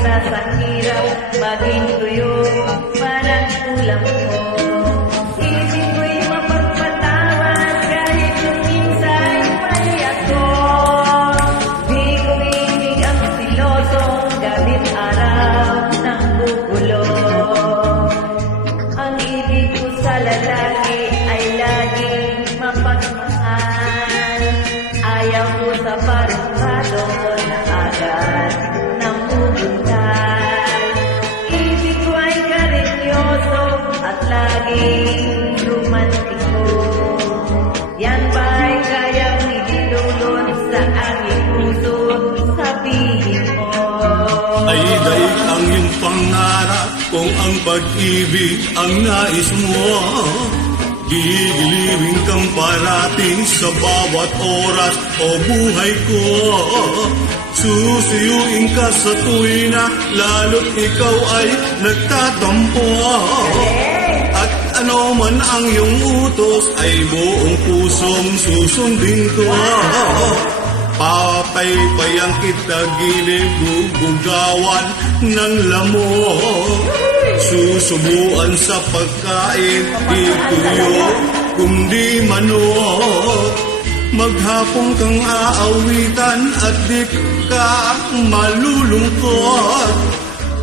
kita sa hirap, maging tuyo, parang ulam ko. Isip ko'y mapagpatawad kahit kung minsan mali ako. Di ko ibig ang silosong gabit araw ng gugulo. Ang ibig ko sa lalaki ay laging mapagmahal. Ayaw ko sa parang-pado na agad namumutay. Ibig ko ay karinyoso at laging romantiko. Yan ba'y kayang idululon sa aking puso? Sabihin mo. Ay daig ang iyong pangarap kung ang pag-ibig ang nais mo. Gigiliwin kang parating sa bawat oras o buhay ko. Susuyuin ka sa tuwina, lalo't ikaw ay nagtatampo. At ano man ang iyong utos ay buong pusong susundin ko. Papaypayang kita gilid, gugugawan ng lamok. Susubuan sa pagkain, di tuyo, kundi manok. Maghapong kang aawitan at di ka malulungkot.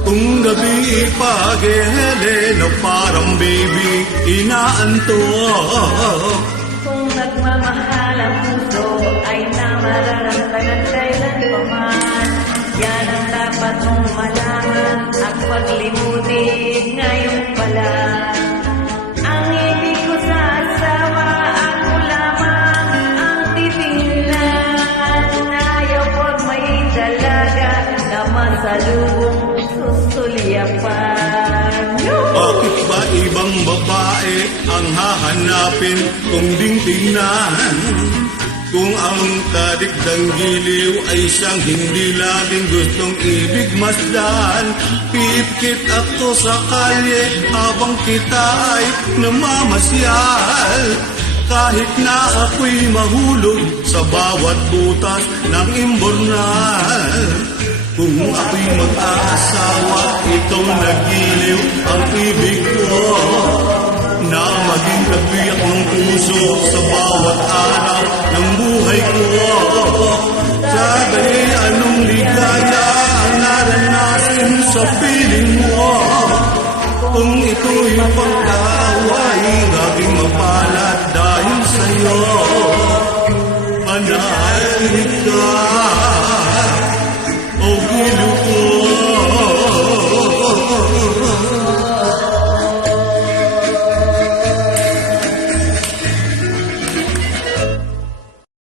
Kung gabi ipagehele na parang baby inaantok. Kung nagmamahal ang puso ay namararamdaman kailan pa man. Yan ang dapat mong malaman at paglimutin ngayon pala. Ang ibig ko sa asawa, ako lamang ang titingnan. Ayaw pag may dalaga na masalubong susulyapan. Bakit ba ibang babae ang hahanapin kung ding tingnan? Kung ang tadik-dang giliw ay siyang hindi laging gustong ibig masdan. Pipkit ako sa kalye habang kita ay namamasyal. Kahit na ako'y mahulog sa bawat butas ng imbornal. Kung ako'y mag-aasawa, ikaw nagiliw ang ibig ko. Na maging kabiyak ng puso sa bawat araw ng buhay ko. Sa dali anong ligaya ang naranasin sa piling mo. Kung ito'y pag-away